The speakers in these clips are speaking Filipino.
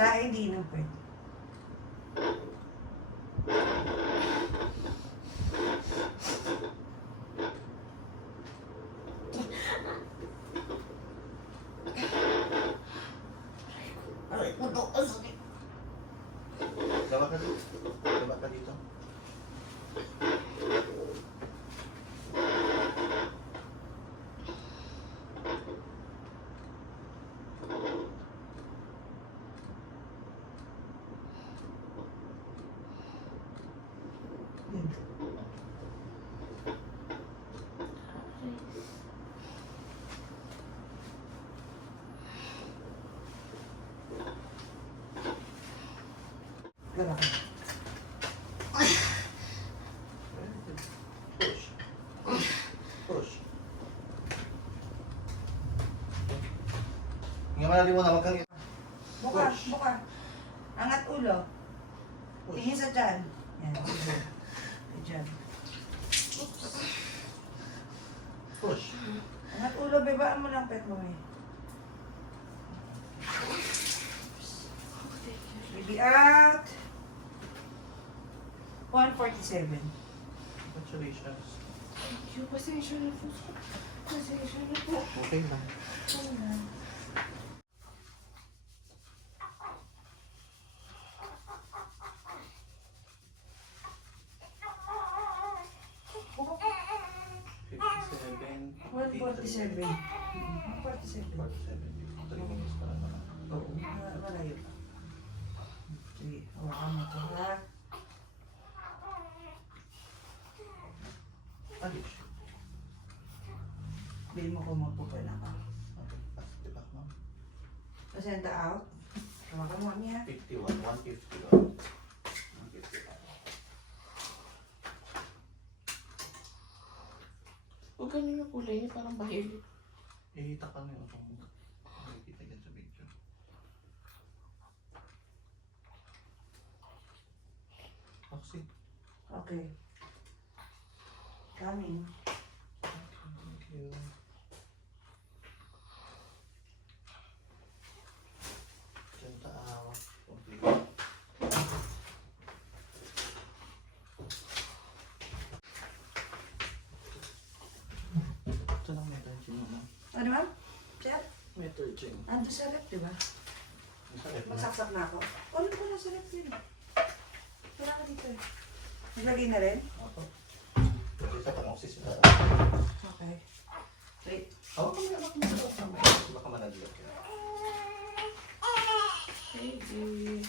Tayo hindi na pwede. Aray ko to, asali. Gawa ka dito. Gawa ka dito. Gawa ka. Push. Push. Nga malali mo na wag kang Buka, Push. buka. Angat ulo. push. Tingin sa tiyan. Yan. Diyan. Push. Angat ulo, bebaan mo lang pet mo eh. Baby out. 147. Congratulations. Thank you. Pasensya na po. Pasensya na po. Okay lang. Fifty-seven. 147. 147. 47. 3 minutes pa lang naman. Oo, malayo pa. Sige, hawakan mo ito ha. Alis. Bilhin mo kung magpupala ka. Okay. Diba, ma'am? Pasenta out. Hawakan mo niya. 51. 150. 150. Huwag ganun yung kulay niya. Parang bahil. Ihita ka na yun kung makikita yan sa video. Oxy. Okay. Coming. Thank you. Ganda out. Complete. Ito lang metal chin mo. Ano ma'am? Sir? Metal chin. Ando sa rep, di ba? Masakit na. Magsaksak na ako. Ano ko na sa rep yun? Wala ka dito eh. Naglagay na rin? Ako. Kasi sa pang-oxys na. Okay. Wait. Hawak mo yung anak mo. Baka managlag ka. Baby.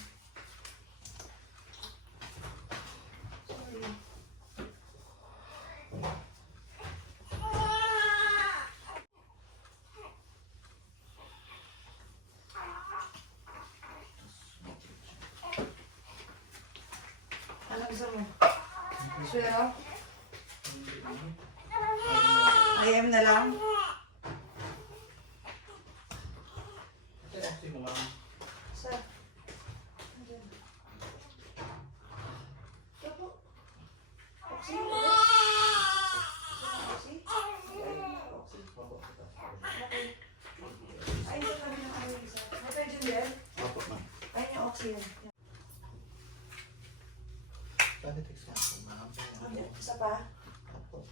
Sorry. Ano gusto mo? Swero? IM na lang? Oxy mo ma'am. Sir. Andyan. Ito po. Oxy? Oxy? Oxy. Okay. Ay, ito kami ng ano isa. Matay dyan din? Opo ma'am. Ay, yung oxy yan. Pwede text ka po ma'am. Ano, isa pa? Opo.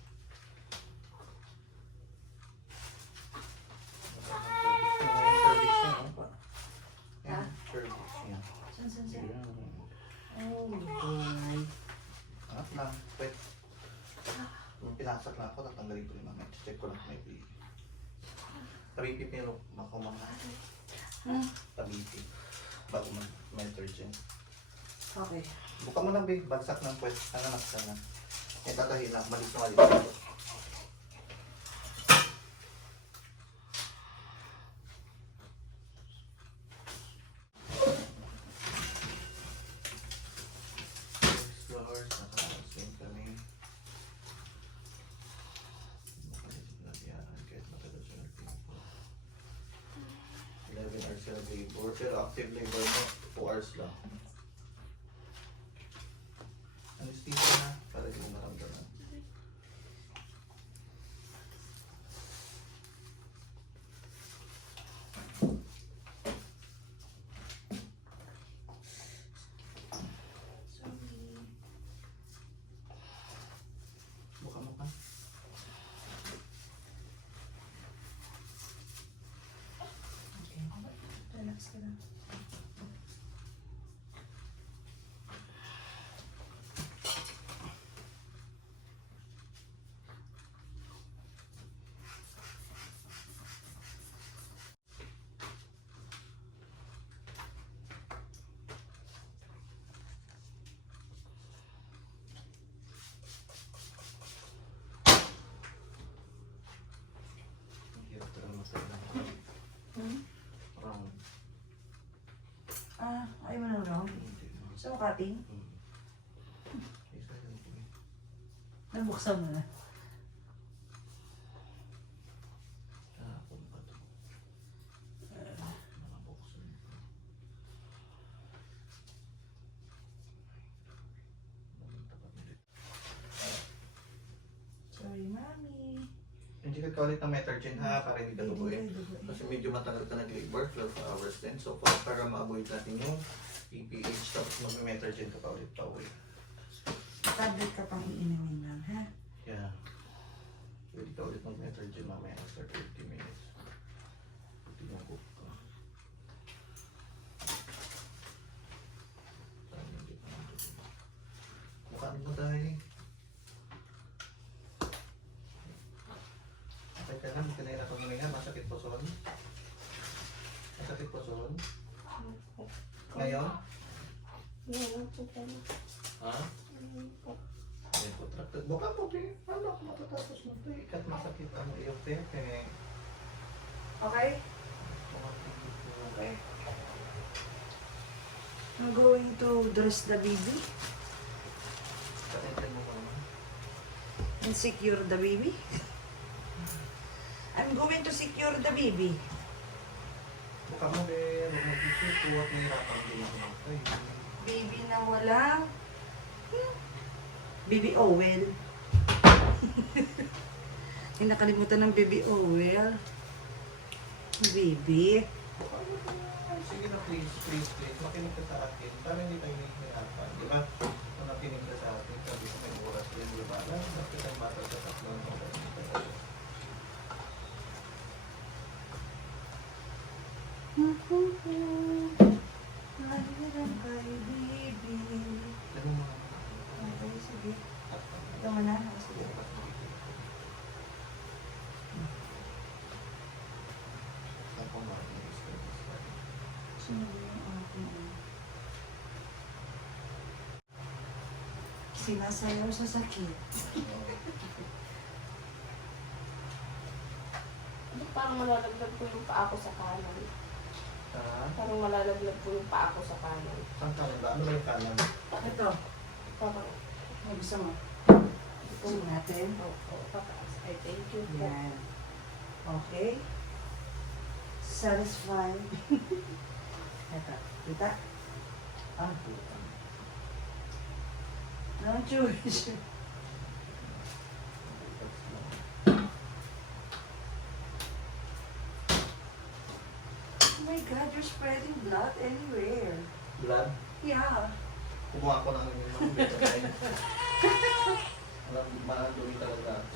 Ha? Service niya. San, san, san? Yan. Oh. Angat lang. Wait. Kung pinasak lang ako, tatanggalin ko yung mga. Check ko lang kung may pili. Tabipi pero baka mga tabipi. Bago may detergent. Okay. Buka mo lang, babe. Bagsak ng puwet. Nanganak ka na. Eh, tatahin lang. Malis na malis. Floors. Nakakasing kami. Kahit matagal siya nagtipo. 11 hours siya nag-labor. Pero active labor mo, 2 hours lang. Anesthesia na, para di mo maramdaman. Relax ka lang. Hirap talaga magtagal. Hmm? Parang, Ah, ayaw mo ng round? hindi na. Sa cutting? Isa yun po eh. Nabuksan mo na. Kahapon pa to. Nakabuksan ko. Tapat ulit. Sorry, mami. Hindi ka ulit ng Metrogen ha, para hindi ka duguin. Hindi ka Kasi medyo matagal ka nag-labor, 12 hours din. So para ma-avoid natin yung PPH, tapos mag-Metrogen ka pa ulit pa uwi. Tablet ka pang iinumin lang, ha? Kaya, pwede ka ulit mag-Metrogen mamaya after 30 minutes. Tinagok ka. Saan yung gitna ng dugo? Mukhaan mo tayo. Okay ka lang, kanina na itong huminga. Masakit po son? Masakit po son? Ngayon? Ha? Ayan po, traktor. Buka po, pe. Ano ako matatapos mo, pe? Kat masakit ang iyong pe. Kaya, Okay? tumatigil po. Okay. I'm going to dress the baby Katintin mo mama. and secure the baby. I'm going to secure the baby. Buka mo, pe. Huwag mag-isip po at nahirapan din ako ng pe. Baby na walang baby Owel. Ay, nakalimutan ng baby Owel. Baby. Sige na, please, please, please. Makinig ka sa akin. Para hindi tayo nahihirapan. Di ba? Kung nakinig ka sa akin, sabi ko may oras din, di ba? Bakit ang bata sa tatlong oras? Nandiyan kay baby. Ganun mga Okay, sige. Ito mo na. Sige. Sino yung aking sinasayaw sa sakit? Parang malalaglag po yung paa ko sa kanan. Parang malalaglag po yung paa ko sa kanan. Saan kanan ba? Ano ba yung kanan? Ito. Parang, Ano gusto mo? Gusto natin? pataas. Ay, thank you po. Yan. Okay. Satisfied. Ito. Kita? Ah. No choice. Oh my God, you're spreading blood anywhere. Blood? Yeah. Kumuha ko ng mga betadine. Alam, mahal-dumi talaga ako.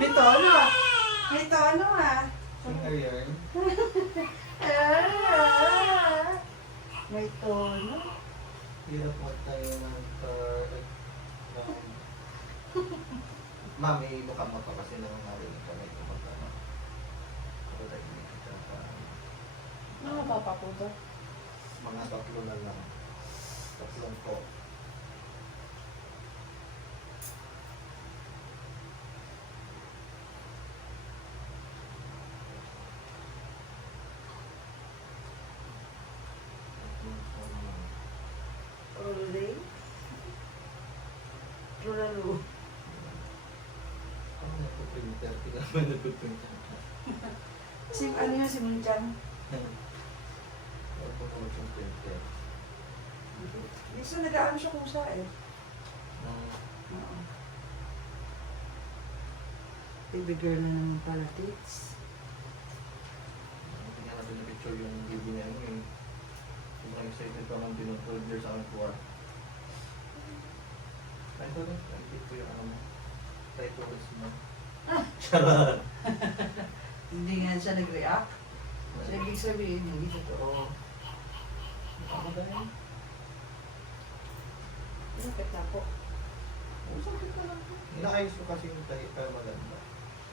May tono. May tono ah. Finger yarn. May tono. Hirap magtayo ng Mami, mukha mo pa kasi nang narinig ka na ito magkano. Ito tayo nakikita pa. Mga papa po ba? Mga tatlo na lang. Tatlong po. Rolling. Rolalo. Ano nagpuprinter? Tingnan mo nagpuprinter. Ano yun si Munchang? Ano po kung yung printer? Gusto nag-ano siya kusa eh. Ah, Oo. Baby girl na naman pala, tits. Tingnan natin yung picture yung baby niya ano eh. Sobrang excited pa nang dinong 12 years sa akin po ah. Try ko rin. Try ko yung ano mo. Try ko rin mo. Charot. Hindi nga siya nag-react. So, ibig sabihin, hindi totoo. Ako ba yun? Bakit na po? Sakit ka lang. Inaayos ko kasi yung tayo pero maganda.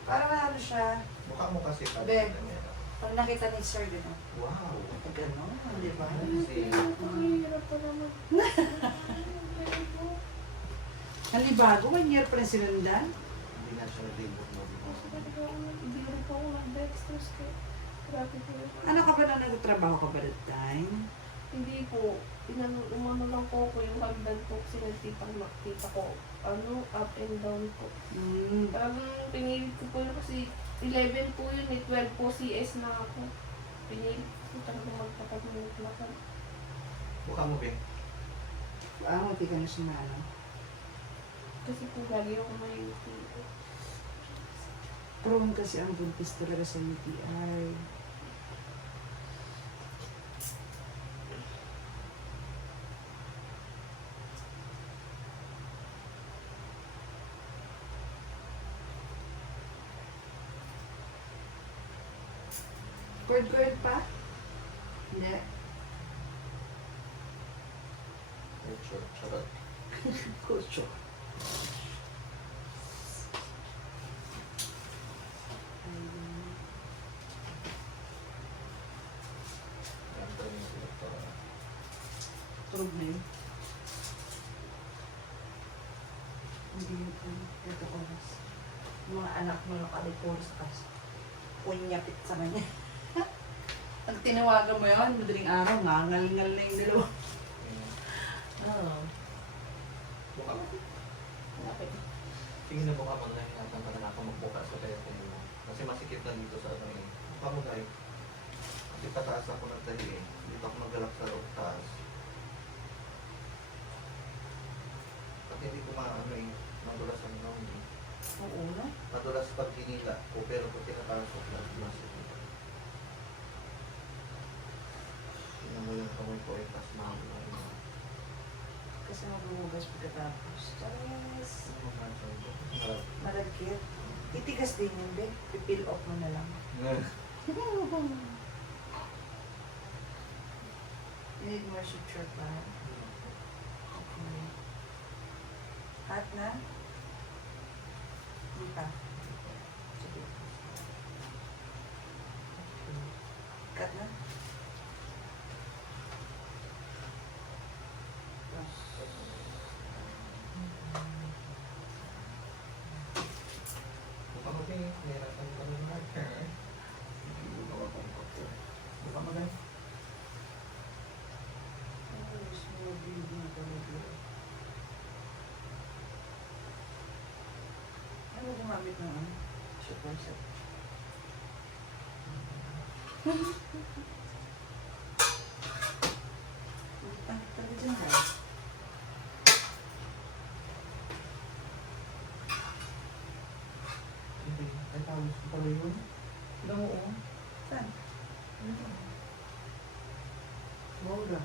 Parang ano siya, Mukha mo kasi Be. kamera. pag nakita ni Sir, gano'n. Wow. Pag gano'n, di ba? Kasi, Hirap pa naman. Halibago, may year pa rin sinundan. hindi na siya nag-labor mo. Kasi talaga ako hindi rin po ako nag-dextrose kaya grabe po yun. Ano ka ba na nagtatrabaho ka ba that time? Hindi po. Umano lang po ako yung hagdan po kasi nagtita ko. Up and down po. Parang pinilit ko po yun kasi 11 po yun, 12 po CS na ako. Pinilit ko talaga magpapagmulak. Mukha mo, Ben. Hindi ka na siya na ano. Kasi po lagi ako may Prone kasi ang buntis talaga sa UTI. Cord pa? Hindi. Charot. Kucho. Yan pa rin yung doktora. Problem. Hindi yun po. Ito ko mas. Mga anak mo nakalipuros kas. Punyapit sa kanya. Pag tinawagan mo yun, madaling araw, ngangal-ngal na yung dalawa. Oo. Mukha mo. Bakit? Tingin na mukha mo na hinatan ka na ako magbuka sa telephone mo. Kasi masikip na dito sa ano eh. Mukha mo dahil. Kasi pataas ako ng tahi eh. Dito ako magalak sa loob taas. At hindi ko maano eh. Madulas ang naon eh. Oo na. Madulas pag hinila ko pero kung tinapasok na masikip. Tingnan mo yung kamay ko eh. Tapos mahal na. Kasi maghuhugas pagkatapos. Charis. Harap. Malagkit. Itigas din yun, be. Pipil off mo na lang. You need more suture pa. Okay. Hot na? Hindi pa. Sige. Cut na? Mukha mo din. Nahirapan ka ng marker. Hindi mo gawa kong kapo. Mukha mo din. Ano gumamit ng ano? Super set. Ah, talaga dyan ba? Hindi. Ay, tawag ko pala yun. Oo. Saan? Wala.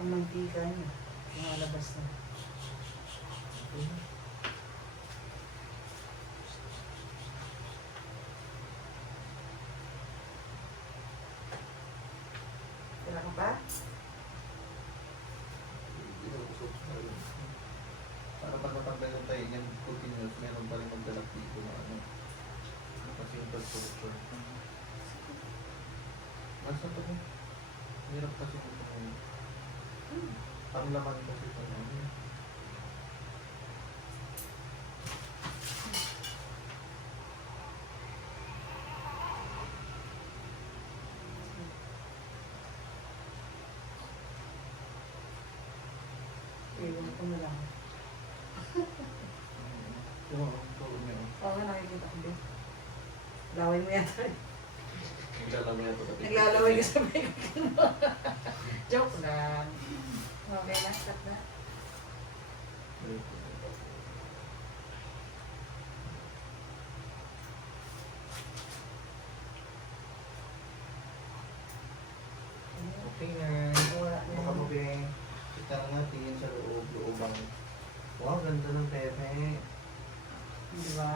Ang mantika niya. Lumalabas na. Wala ka pa? Para pag natanggal yung tayo niyan, continuous, meron pa rin magdalak dito na ano. Kasi yung pag-structure. Nasa to ko? Hirap kasi ito ngayon. Ang laman kasi ito ngayon. Iwan ko na lang. Oo, tulog na yun. Oo nga, nakikita ko din. Laway mo yata. Naglalaway ako sa Naglalaway ka sa may Joke lang. Okay na, stop na. Okay na. Wala na. Baka mo bing. Kita nga, tingin sa loob, loobang. Wow, ganda ng pepe. Di ba?